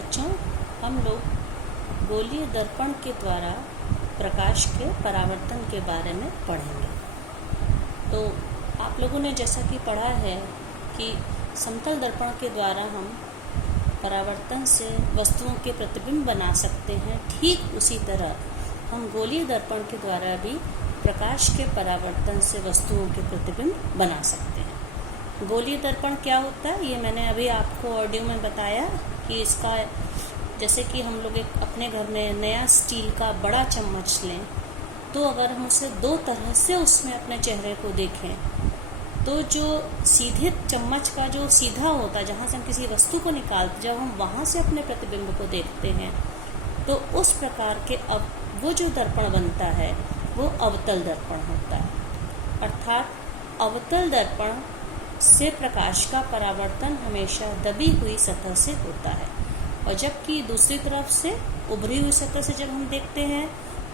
बच्चों, हम लोग गोलीय दर्पण के द्वारा प्रकाश के परावर्तन के बारे में पढ़ेंगे। तो आप लोगों ने जैसा कि पढ़ा है कि समतल दर्पण के द्वारा हम परावर्तन से वस्तुओं के प्रतिबिंब बना सकते हैं, ठीक उसी तरह हम गोलीय दर्पण के द्वारा भी प्रकाश के परावर्तन से वस्तुओं के प्रतिबिंब बना सकते हैं। गोलीय दर्पण क्या होता है, ये मैंने अभी आपको ऑडियो में बताया कि इसका जैसे कि हम लोग एक अपने घर में नया स्टील का बड़ा चम्मच लें, तो अगर हम उसे दो तरह से उसमें अपने चेहरे को देखें, तो जो सीधे चम्मच का जो सीधा होता है, जहाँ से हम किसी वस्तु को निकालते, जब हम वहाँ से अपने प्रतिबिंब को देखते हैं, तो उस प्रकार के अब वो जो दर्पण बनता है वो अवतल दर्पण होता है। अर्थात अवतल दर्पण से प्रकाश का परावर्तन हमेशा दबी हुई सतह से होता है, और जबकि दूसरी तरफ से उभरी हुई सतह से जब हम देखते हैं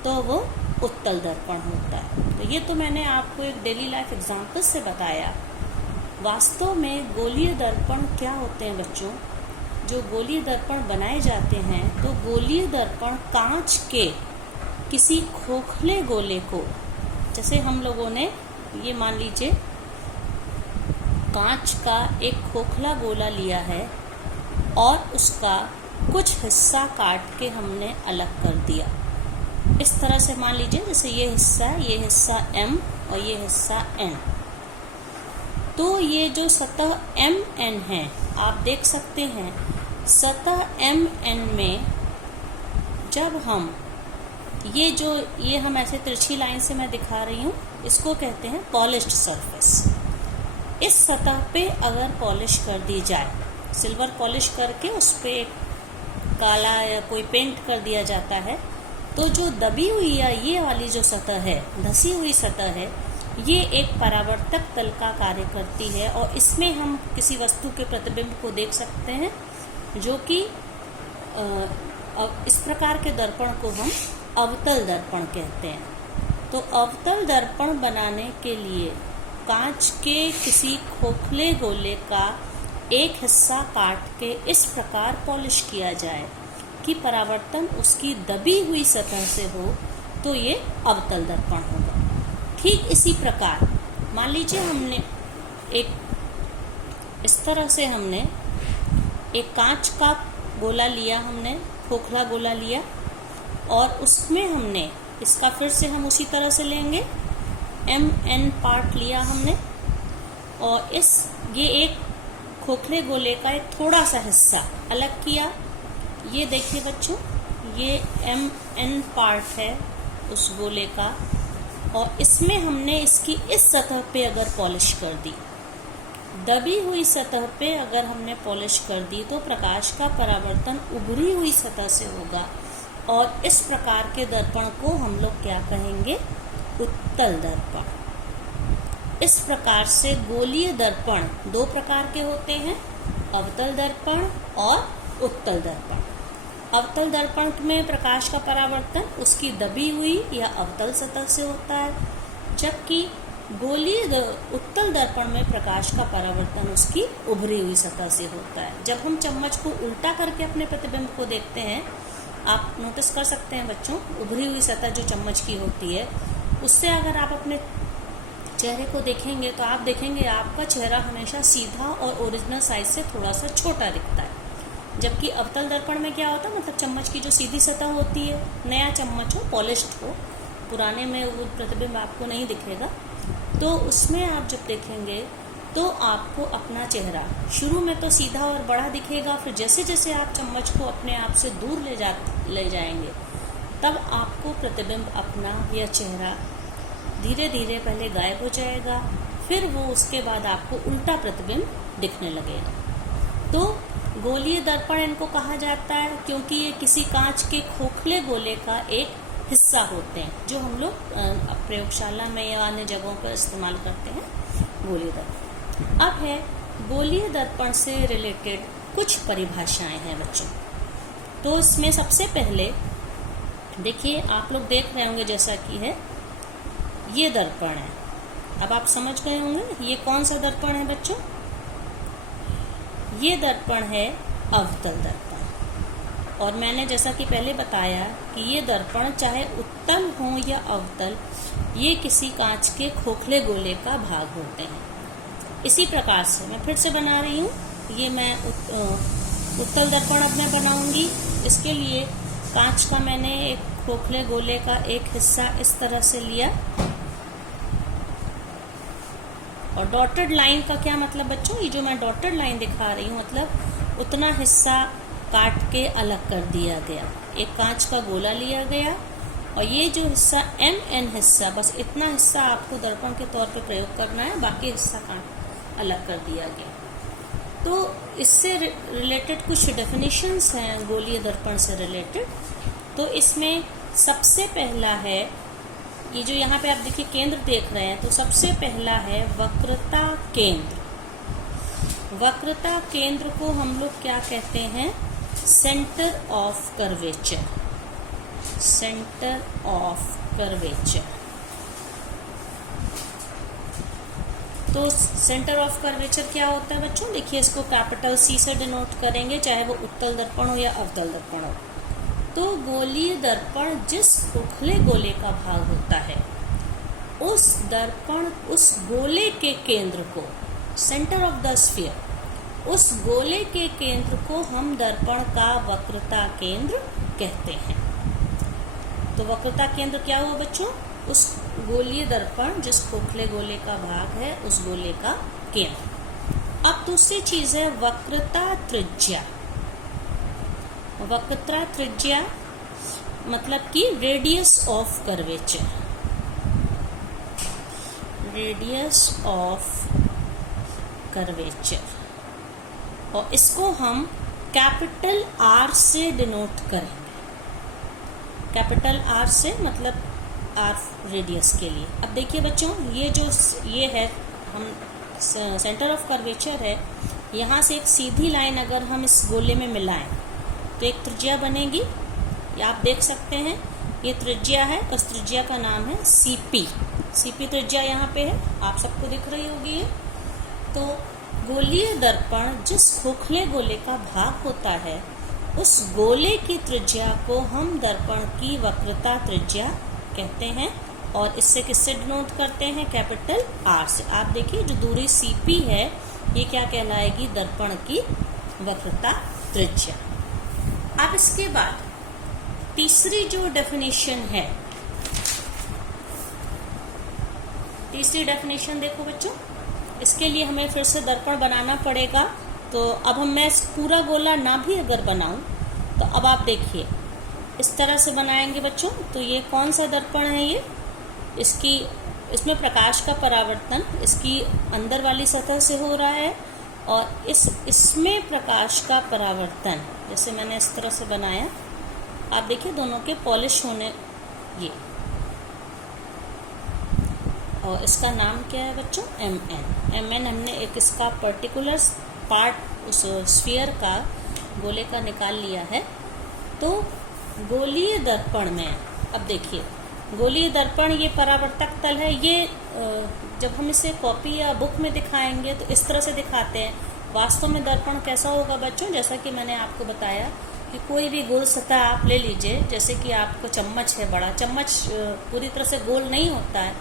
तो वो उत्तल दर्पण होता है। तो ये तो मैंने आपको एक डेली लाइफ एग्जाम्पल से बताया। वास्तव में गोलीय दर्पण क्या होते हैं बच्चों? जो गोलीय दर्पण बनाए जाते हैं, तो गोलीय दर्पण कांच के किसी खोखले गोले को, जैसे हम लोगों ने ये मान लीजिए कांच का एक खोखला गोला लिया है और उसका कुछ हिस्सा काट के हमने अलग कर दिया। इस तरह से मान लीजिए जैसे ये हिस्सा M और ये हिस्सा N। तो ये जो सतह MN है, आप देख सकते हैं सतह MN में जब हम ये हम ऐसे तिरछी लाइन से मैं दिखा रही हूँ, इसको कहते हैं पॉलिश्ड सरफेस। इस सतह पे अगर पॉलिश कर दी जाए, सिल्वर पॉलिश करके उस पे एक काला या कोई पेंट कर दिया जाता है, तो जो दबी हुई या ये वाली जो सतह है, धसी हुई सतह है, ये एक परावर्तक तल का कार्य करती है, और इसमें हम किसी वस्तु के प्रतिबिंब को देख सकते हैं, जो कि इस प्रकार के दर्पण को हम अवतल दर्पण कहते हैं। तो अवतल दर्पण बनाने के लिए कांच के किसी खोखले गोले का एक हिस्सा काट के इस प्रकार पॉलिश किया जाए कि परावर्तन उसकी दबी हुई सतह से हो, तो ये अवतल दर्पण होगा। ठीक इसी प्रकार मान लीजिए हमने इस तरह से हमने एक कांच का गोला लिया, हमने खोखला गोला लिया, और उसमें हमने इसका फिर से हम उसी तरह से लेंगे, MN पार्ट लिया हमने, और ये एक खोखले गोले का एक थोड़ा सा हिस्सा अलग किया। ये देखिए बच्चों, ये MN पार्ट है उस गोले का, और इसमें हमने इसकी इस सतह पे अगर पॉलिश कर दी, दबी हुई सतह पे अगर हमने पॉलिश कर दी, तो प्रकाश का परावर्तन उभरी हुई सतह से होगा, और इस प्रकार के दर्पण को हम लोग क्या कहेंगे? उत्तल दर्पण। इस प्रकार से गोलीय दर्पण दो प्रकार के होते हैं, अवतल दर्पण और उत्तल दर्पण। अवतल दर्पण में प्रकाश का परावर्तन उसकी दबी हुई या अवतल सतह से होता है, जबकि उत्तल दर्पण में प्रकाश का परावर्तन उसकी उभरी हुई सतह से होता है। जब हम चम्मच को उल्टा करके अपने प्रतिबिंब को देखते हैं, आप नोटिस कर सकते हैं बच्चों, उभरी हुई सतह जो चम्मच की होती है, उससे अगर आप अपने चेहरे को देखेंगे, तो आप देखेंगे आपका चेहरा हमेशा सीधा और ओरिजिनल साइज से थोड़ा सा छोटा दिखता है। जबकि अवतल दर्पण में क्या होता है, मतलब चम्मच की जो सीधी सतह होती है, नया चम्मच हो, पॉलिश्ड हो, पुराने में वो प्रतिबिंब आपको नहीं दिखेगा, तो उसमें आप जब देखेंगे तो आपको अपना चेहरा शुरू में तो सीधा और बड़ा दिखेगा, फिर जैसे जैसे आप चम्मच को अपने आप से दूर ले जाएंगे, तब आपको प्रतिबिंब अपना यह चेहरा धीरे धीरे पहले गायब हो जाएगा, फिर वो उसके बाद आपको उल्टा प्रतिबिंब दिखने लगेगा। तो गोलीय दर्पण इनको कहा जाता है, क्योंकि ये किसी कांच के खोखले गोले का एक हिस्सा होते हैं, जो हम लोग प्रयोगशाला में या अन्य जगहों पर इस्तेमाल करते हैं, गोलीय दर्पण। अब है गोलीय दर्पण से रिलेटेड कुछ परिभाषाएं हैं बच्चों। तो इसमें सबसे पहले देखिए, आप लोग देख रहे होंगे जैसा कि है ये दर्पण है। अब आप समझ गए होंगे ये कौन सा दर्पण है बच्चों? ये दर्पण है अवतल दर्पण। और मैंने जैसा कि पहले बताया कि ये दर्पण चाहे उत्तल हो या अवतल, ये किसी कांच के खोखले गोले का भाग होते हैं। इसी प्रकार से मैं फिर से बना रही हूँ। ये मैं उत्तल दर्पण अब मैं बनाऊंगी। इसके लिए कांच का मैंने एक खोखले गोले का एक हिस्सा इस तरह से लिया, और डॉटेड लाइन का क्या मतलब बच्चों, ये जो मैं डॉटेड लाइन दिखा रही हूँ मतलब उतना हिस्सा काट के अलग कर दिया गया। एक कांच का गोला लिया गया और ये जो हिस्सा MN हिस्सा, बस इतना हिस्सा आपको दर्पण के तौर पे प्रयोग करना है, बाकी हिस्सा काट अलग कर दिया गया। तो इससे रिलेटेड कुछ डेफिनेशंस हैं गोलीय दर्पण से रिलेटेड। तो इसमें सबसे पहला है, ये जो यहाँ पे आप देखिए केंद्र देख रहे हैं, तो सबसे पहला है वक्रता केंद्र। वक्रता केंद्र को हम लोग क्या कहते हैं, centre of curvature. Centre of curvature. तो सेंटर ऑफ कर्वेचर क्या होता है बच्चों, देखिए इसको कैपिटल C से डिनोट करेंगे, चाहे वो उत्तल दर्पण हो या अवतल दर्पण हो। तो गोलीय दर्पण जिस खोखले गोले का भाग होता है, उस दर्पण उस गोले के केंद्र को, सेंटर ऑफ द स्फीयर, उस गोले के केंद्र को हम दर्पण का वक्रता केंद्र कहते हैं। तो वक्रता केंद्र क्या हुआ बच्चों, उस गोलीय दर्पण जिस खोखले गोले का भाग है उस गोले का केंद्र। अब दूसरी चीज है वक्रता त्रिज्या। वक्रता त्रिज्या मतलब कि radius of curvature. Radius of curvature, और इसको हम कैपिटल R से डिनोट करेंगे। कैपिटल R से मतलब R रेडियस के लिए। अब देखिए बच्चों, ये है हम सेंटर ऑफ कर्वेचर है, यहाँ से एक सीधी लाइन अगर हम इस गोले में मिलाएं तो एक त्रिज्या बनेगी। ये आप देख सकते हैं, ये त्रिज्या है, उस त्रिज्या का नाम है CP। CP त्रिज्या यहाँ पे है, आप सबको दिख रही होगी ये। तो गोलीय दर्पण जिस खोखले गोले का भाग होता है, उस गोले की त्रिज्या को हम दर्पण की वक्रता त्रिज्या कहते हैं, और इससे किससे डिनोट करते हैं, कैपिटल R से। आप देखिए जो दूरी CP है, ये क्या कहलाएगी, दर्पण की वक्रता त्रिज्या। अब इसके बाद तीसरी जो डेफिनेशन है, तीसरी डेफिनेशन देखो बच्चों, इसके लिए हमें फिर से दर्पण बनाना पड़ेगा। तो अब मैं पूरा गोला ना भी अगर बनाऊं, तो अब आप देखिए इस तरह से बनाएंगे बच्चों। तो ये कौन सा दर्पण है, ये इसमें प्रकाश का परावर्तन इसकी अंदर वाली सतह से हो रहा है, और इसमें प्रकाश का परावर्तन जैसे मैंने इस तरह से बनाया, आप देखिए दोनों के पॉलिश होने, ये, और इसका नाम क्या है बच्चों, MN हमने एक इसका पर्टिकुलर पार्ट उस स्फीयर का, गोले का निकाल लिया है। तो गोलीय दर्पण में अब देखिए, गोलीय दर्पण ये परावर्तक तल है। ये जब हम इसे कॉपी या बुक में दिखाएंगे तो इस तरह से दिखाते हैं। वास्तव में दर्पण कैसा होगा बच्चों, जैसा कि मैंने आपको बताया कि कोई भी गोल सतह आप ले लीजिए, जैसे कि आपको चम्मच है, बड़ा चम्मच पूरी तरह से गोल नहीं होता है,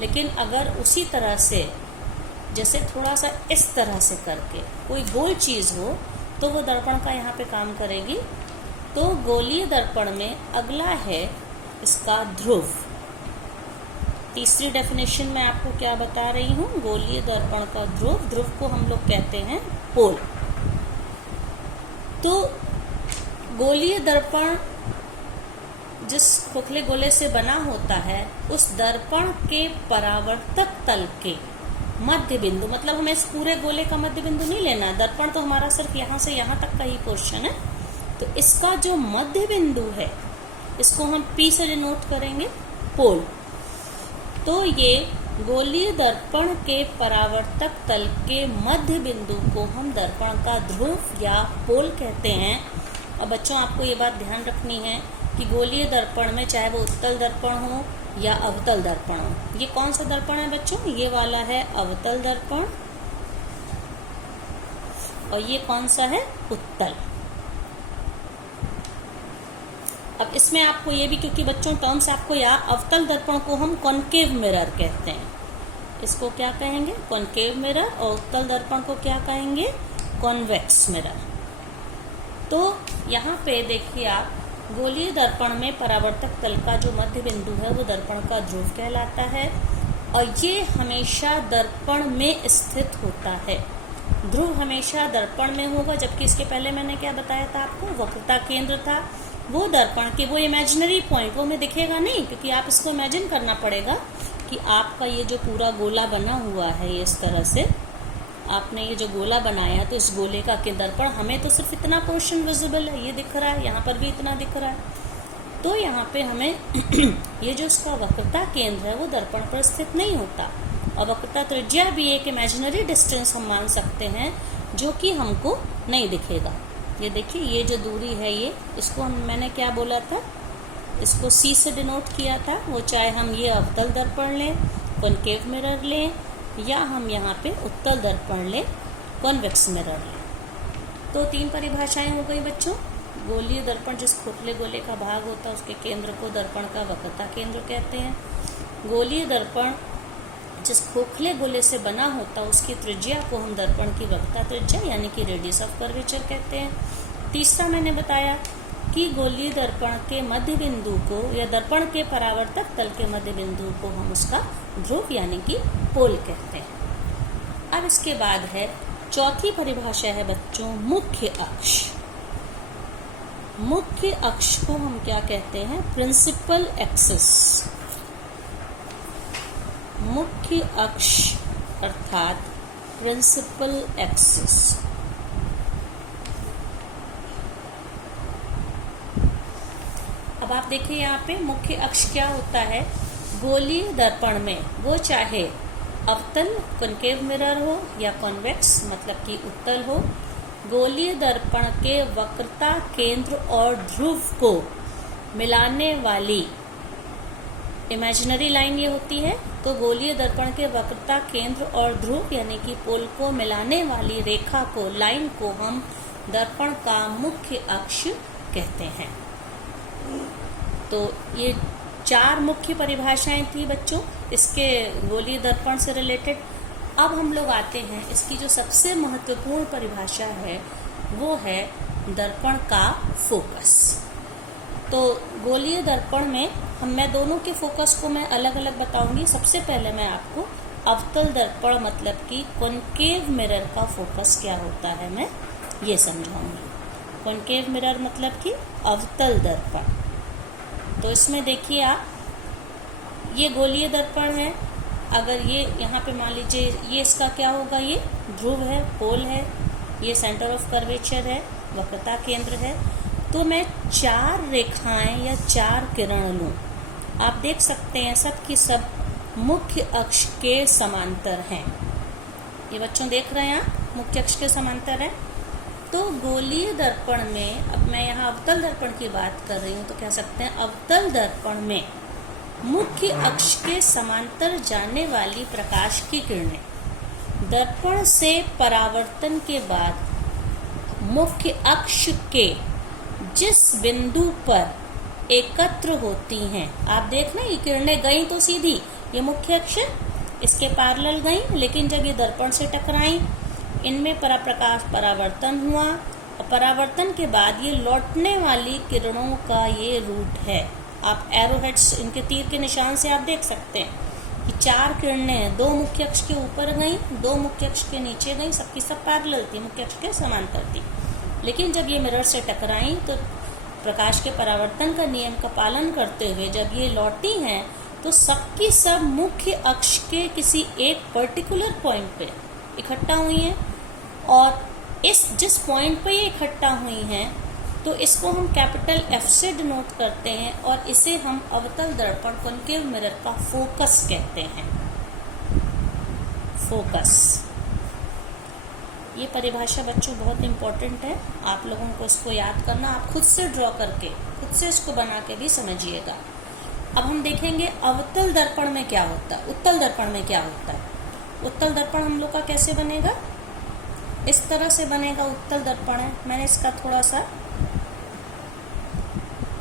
लेकिन अगर उसी तरह से जैसे थोड़ा सा इस तरह से करके कोई गोल चीज़ हो तो वो दर्पण का यहाँ पे काम करेगी। तो गोलीय दर्पण में अगला है इसका ध्रुव। तीसरी डेफिनेशन में आपको क्या बता रही हूँ, गोलीय दर्पण का ध्रुव, ध्रुव को हम लोग कहते हैं पोल। तो गोलीय दर्पण जिस खोखले गोले से बना होता है, उस दर्पण के परावर्तक तल के मध्य बिंदु, मतलब हमें इस पूरे गोले का मध्य बिंदु नहीं लेना, दर्पण तो हमारा सिर्फ यहाँ से यहाँ तक का ही पोर्शन है। तो इसका जो मध्य बिंदु है, इसको हम P से डिनोट करेंगे, पोल। तो ये गोलीय दर्पण के परावर्तक तल के मध्य बिंदु को हम दर्पण का ध्रुव या पोल कहते हैं। और बच्चों आपको ये बात ध्यान रखनी है कि गोलीय दर्पण में चाहे वो उत्तल दर्पण हो या अवतल दर्पण हो, ये कौन सा दर्पण है बच्चों, ये वाला है अवतल दर्पण, और ये कौन सा है, उत्तल। अब इसमें आपको ये भी, क्योंकि बच्चों टर्म्स आपको अवतल दर्पण को हम कॉन्केव मिरर कहते हैं, इसको क्या कहेंगे, कॉन्केव मिरर, और उत्तल दर्पण को क्या कहेंगे, कॉन्वेक्स मिरर। तो यहाँ पे देखिए आप, गोलीय दर्पण में परावर्तक तल का जो मध्य बिंदु है वो दर्पण का ध्रुव कहलाता है, और ये हमेशा दर्पण में स्थित होता है। ध्रुव हमेशा दर्पण में होगा, जबकि इसके पहले मैंने क्या बताया था आपको, वक्रता केंद्र था, वो दर्पण के वो इमेजिनरी पॉइंट वो में दिखेगा नहीं, क्योंकि आप इसको इमेजिन करना पड़ेगा कि आपका ये जो पूरा गोला बना हुआ है, ये इस तरह से आपने ये जो गोला बनाया, तो इस गोले का दर्पण हमें तो सिर्फ इतना पोर्शन विजिबल है, ये दिख रहा है, यहाँ पर भी इतना दिख रहा है। तो यहाँ पे हमें ये जो इसका वक्रता केंद्र है वो दर्पण पर स्थित नहीं होता, और वक्रता त्रिज्या भी एक इमेजिनरी डिस्टेंस हम मान सकते हैं जो कि हमको नहीं दिखेगा। ये देखिए, ये जो दूरी है ये, इसको मैंने क्या बोला था, इसको C से डिनोट किया था, वो चाहे हम ये अवतल दर्पण लें, कॉन्केव मिरर लें, या हम यहाँ पे उत्तल दर्पण लें, कॉन्वेक्स मिरर लें। तो 3 परिभाषाएं हो गई बच्चों। गोलीय दर्पण जिस खोखले गोले का भाग होता है उसके केंद्र को दर्पण का वक्रता केंद्र कहते हैं। गोलीय दर्पण जिस खोखले गोले से बना होता है उसकी त्रिज्या को हम दर्पण की वक्रता त्रिज्या यानी कि रेडियस ऑफ कर्वेचर कहते हैं। तीसरा मैंने बताया कि गोलीय दर्पण के मध्य बिंदु को, या दर्पण के परावर्तक तल के मध्य बिंदु को हम उसका ध्रुव यानी कि पोल कहते हैं। अब इसके बाद है चौथी परिभाषा है बच्चों, मुख्य अक्ष। मुख्य अक्ष को हम क्या कहते हैं, प्रिंसिपल एक्सिस। मुख्य अक्ष अर्थात प्रिंसिपल एक्सिस। अब आप देखिए यहाँ पे मुख्य अक्ष क्या होता है, गोलीय दर्पण में वो चाहे अवतल कॉन्केव मिरर हो या कॉन्वेक्स मतलब कि उत्तल हो, गोलीय दर्पण के वक्रता केंद्र और ध्रुव को मिलाने वाली इमेजिनरी लाइन ये होती है। तो गोलीय दर्पण के वक्रता केंद्र और ध्रुव यानी कि पोल को मिलाने वाली रेखा को, लाइन को हम दर्पण का मुख्य अक्ष कहते हैं। तो ये 4 मुख्य परिभाषाएं थी बच्चों इसके गोलीय दर्पण से रिलेटेड। अब हम लोग आते हैं, इसकी जो सबसे महत्वपूर्ण परिभाषा है वो है दर्पण का फोकस। तो गोलीय दर्पण में मैं दोनों के फोकस को मैं अलग अलग बताऊंगी। सबसे पहले मैं आपको अवतल दर्पण मतलब कि कॉन्केव मिरर का फोकस क्या होता है मैं ये समझाऊंगी। कॉन्केव मिरर मतलब कि अवतल दर्पण। तो इसमें देखिए आप, ये गोलीय दर्पण है, अगर ये यहाँ पे मान लीजिए ये इसका क्या होगा, ये ध्रुव है, पोल है, ये सेंटर ऑफ कर्वेचर है, वक्रता केंद्र है। तो मैं 4 रेखाएं या 4 किरण लूं, आप देख सकते हैं सब की सब मुख्य अक्ष के समांतर हैं। ये बच्चों देख रहे हैं आप, मुख्य अक्ष के समांतर है। तो गोलीय दर्पण में, अब मैं यहाँ अवतल दर्पण की बात कर रही हूँ तो कह सकते हैं अवतल दर्पण में मुख्य अक्ष के समांतर जाने वाली प्रकाश की किरणें दर्पण से परावर्तन के बाद मुख्य अक्ष के जिस बिंदु पर एकत्र होती हैं, आप देख रहे हैं ये किरणें गई तो सीधी ये मुख्य अक्ष इसके पैरेलल गई, लेकिन जब ये दर्पण से टकराई इनमें प्रकाश परावर्तन हुआ, और परावर्तन के बाद ये लौटने वाली किरणों का ये रूट है। आप एरो हेड्स, इनके तीर के निशान से आप देख सकते हैं कि 4 किरणें 2 मुख्य अक्ष के ऊपर गई, 2 मुख्य अक्ष के नीचे गई, सबकी सब पैरेलल थी, मुख्य अक्ष के समांतर थी। लेकिन जब ये मिरर से टकराई तो प्रकाश के परावर्तन का नियम का पालन करते हुए जब ये लौटी हैं तो सबकी सब मुख्य अक्ष के किसी एक पर्टिकुलर पॉइंट पे इकट्ठा हुई हैं, और जिस पॉइंट पे ये इकट्ठा हुई हैं तो इसको हम कैपिटल F से डिनोट करते हैं, और इसे हम अवतल दर्पण कॉन्केव मिरर का फोकस कहते हैं। फोकस, ये परिभाषा बच्चों बहुत इंपॉर्टेंट है, आप लोगों को इसको याद करना, आप खुद से ड्रॉ करके खुद से इसको बना के भी समझिएगा। अब हम देखेंगे अवतल दर्पण में क्या होता है, उत्तल दर्पण में क्या होता है। उत्तल दर्पण हम लोग का कैसे बनेगा, इस तरह से बनेगा। उत्तल दर्पण है, मैंने इसका थोड़ा सा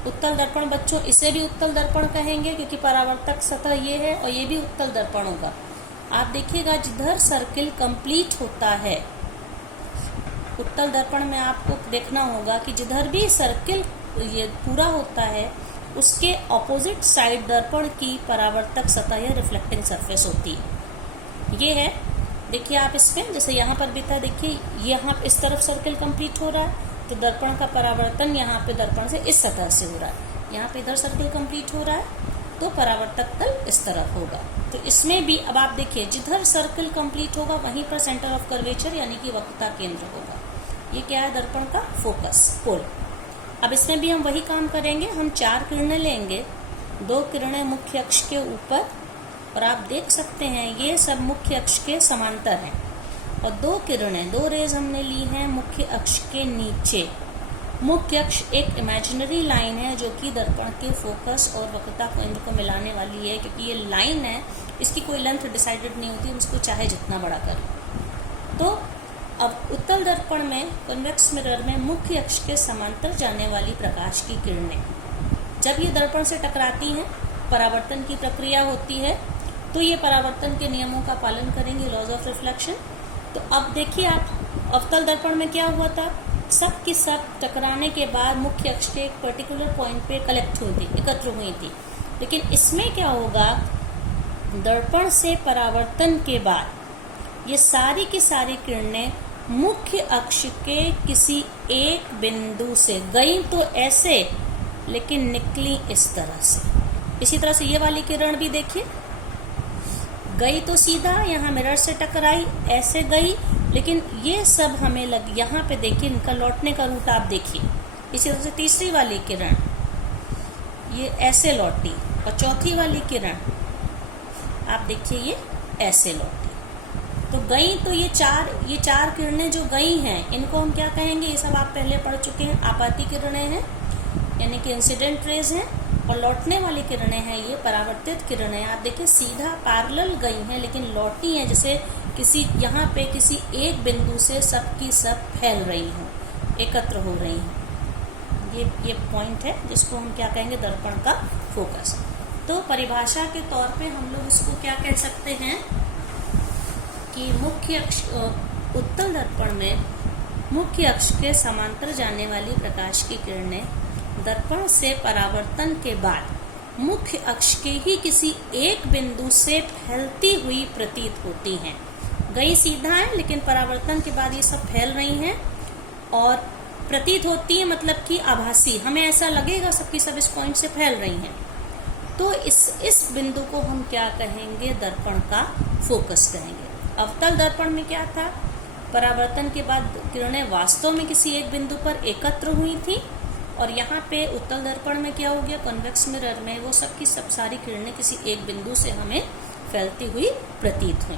उत्तल दर्पण बच्चों, इसे भी उत्तल दर्पण कहेंगे क्योंकि परावर्तक सतह ये है और ये भी उत्तल दर्पण होगा। आप देखिएगा जिधर सर्किल कंप्लीट होता है, उत्तल दर्पण में आपको देखना होगा कि जिधर भी सर्किल ये पूरा होता है उसके ऑपोजिट साइड दर्पण की परावर्तक सतह या रिफ्लेक्टिंग सरफेस होती है। ये है, देखिए आप इसमें जैसे यहाँ पर भी था, देखिए यहाँ इस तरफ सर्किल कंप्लीट हो रहा है तो दर्पण का परावर्तन यहाँ पे दर्पण से इस सतह से हो रहा है, यहाँ पे इधर सर्किल कंप्लीट हो रहा है तो परावर्तक तल इस तरफ होगा। तो इसमें भी अब आप देखिए जिधर सर्किल कंप्लीट होगा वहीं पर सेंटर ऑफ कर्वेचर यानी कि वक्रता केंद्र होगा। ये क्या है? दर्पण का फोकस, पोल। अब इसमें भी हम वही काम करेंगे, हम 4 किरणें लेंगे, 2 किरणें मुख्य अक्ष के ऊपर, और आप देख सकते हैं ये सब मुख्य अक्ष के समांतर हैं, और 2 किरणें, 2 रेज हमने ली हैं मुख्य अक्ष के नीचे। मुख्य अक्ष एक इमेजिनरी लाइन है जो कि दर्पण के फोकस और वक्रता केंद्र को मिलाने वाली है, क्योंकि ये लाइन है, इसकी कोई लेंथ डिसाइडेड नहीं होती, हम इसको चाहे जितना बड़ा करें। तो अब उत्तल दर्पण में, कन्वेक्स मिरर में मुख्य अक्ष के समांतर जाने वाली प्रकाश की किरणें जब ये दर्पण से टकराती हैं, परावर्तन की प्रक्रिया होती है, तो ये परावर्तन के नियमों का पालन करेंगे, लॉज ऑफ रिफ्लेक्शन। तो अब देखिए आप अवतल दर्पण में क्या हुआ था, सब की सब टकराने के बाद मुख्य अक्ष के एक पर्टिकुलर पॉइंट पे कलेक्ट हुई थी, एकत्र हुई थी। लेकिन इसमें क्या होगा, दर्पण से परावर्तन के बाद ये सारी की सारी किरणें मुख्य अक्ष के किसी एक बिंदु से गई तो ऐसे, लेकिन निकली इस तरह से। इसी तरह से ये वाली किरण भी देखिए, गई तो सीधा यहाँ मिरर से टकराई, ऐसे गई, लेकिन ये सब हमें लग, यहाँ पे देखिए इनका लौटने का रूट आप देखिए। इसी तरह से तीसरी वाली किरण ये ऐसे लौटी, और चौथी वाली किरण आप देखिए ये ऐसे लौटी। तो गई तो ये चार किरणें जो गई हैं, इनको हम क्या कहेंगे, ये सब आप पहले पढ़ चुके हैं, आपाती किरणें हैं यानी कि इंसिडेंट रेज हैं, और लौटने वाली किरणें हैं ये परावर्तित किरणें। आप देखिए सीधा पैरेलल गई हैं लेकिन लौटी हैं, जैसे किसी यहाँ पे किसी एक बिंदु से सब की सब फैल रही हों, एकत्र हो रही हैं। ये पॉइंट है जिसको हम क्या कहेंगे, दर्पण का फोकस। तो परिभाषा के तौर पे हम लोग इसको क्या कह सकते हैं कि मुख्य अक्ष, उत्तल दर्पण में मुख्य अक्ष के समांतर जाने वाली प्रकाश की किरणें दर्पण से परावर्तन के बाद मुख्य अक्ष के ही किसी एक बिंदु से फैलती हुई प्रतीत होती हैं। गई सीधा है लेकिन परावर्तन के बाद ये सब फैल रही हैं और प्रतीत होती है, मतलब कि आभासी, हमें ऐसा लगेगा सबकी सब इस पॉइंट से फैल रही हैं। तो इस बिंदु को हम क्या कहेंगे, दर्पण का फोकस कहेंगे। अवतल दर्पण में क्या था, परावर्तन के बाद किरणें वास्तव में किसी एक बिंदु पर एकत्र हुई थी, और यहाँ पे उत्तल दर्पण में क्या हो गया, कन्वेक्स मिरर में वो सब की सब सारी किरणें किसी एक बिंदु से हमें फैलती हुई प्रतीत हुई।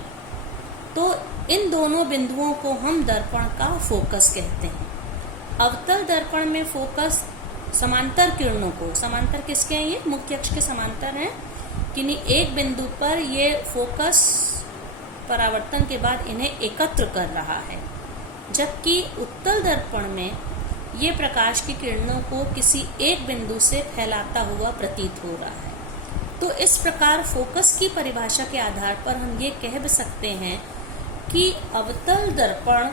तो इन दोनों बिंदुओं को हम दर्पण का फोकस कहते हैं। अवतल दर्पण में फोकस समांतर किरणों को, समांतर किसके हैं, ये मुख्य अक्ष के समांतर हैं, किन्हीं एक बिंदु पर ये फोकस परावर्तन के बाद इन्हें एकत्र कर रहा है, जबकि उत्तल दर्पण में ये प्रकाश की किरणों को किसी एक बिंदु से फैलाता हुआ प्रतीत हो रहा है। तो इस प्रकार फोकस की परिभाषा के आधार पर हम ये कह भी सकते हैं कि अवतल दर्पण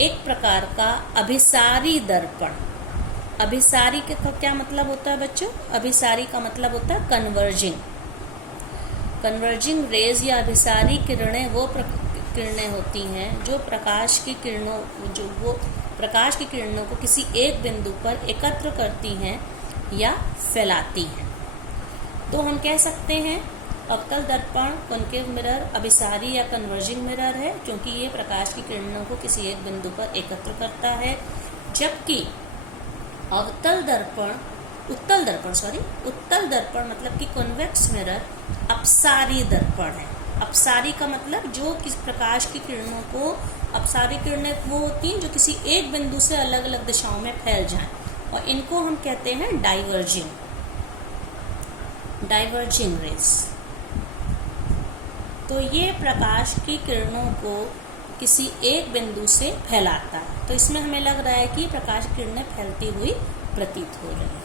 एक प्रकार का अभिसारी दर्पण। अभिसारी का क्या मतलब होता है बच्चों, अभिसारी का मतलब होता है कन्वर्जिंग रेज या अभिसारी किरणें वो किरणें होती हैं जो प्रकाश की किरणों को किसी एक बिंदु पर एकत्र करती हैं या फैलाती हैं। तो हम कह सकते हैं अवतल दर्पण कॉन्केव मिरर अभिसारी या कन्वर्जिंग मिरर है, क्योंकि ये प्रकाश की किरणों को किसी एक बिंदु पर एकत्र करता है, जबकि उत्तल दर्पण मतलब कि कॉन्वेक्स मिरर अपसारी दर्पण है। अपसारी का मतलब जो किस प्रकाश की किरणों को, अपसारी किरणें वो होती हैं जो किसी एक बिंदु से अलग अलग दिशाओं में फैल जाएं, और इनको हम कहते हैं डाइवर्जिंग रेज। तो ये प्रकाश की किरणों को किसी एक बिंदु से फैलाता है। तो इसमें हमें लग रहा है कि प्रकाश किरणें फैलती हुई प्रतीत हो रही हैं।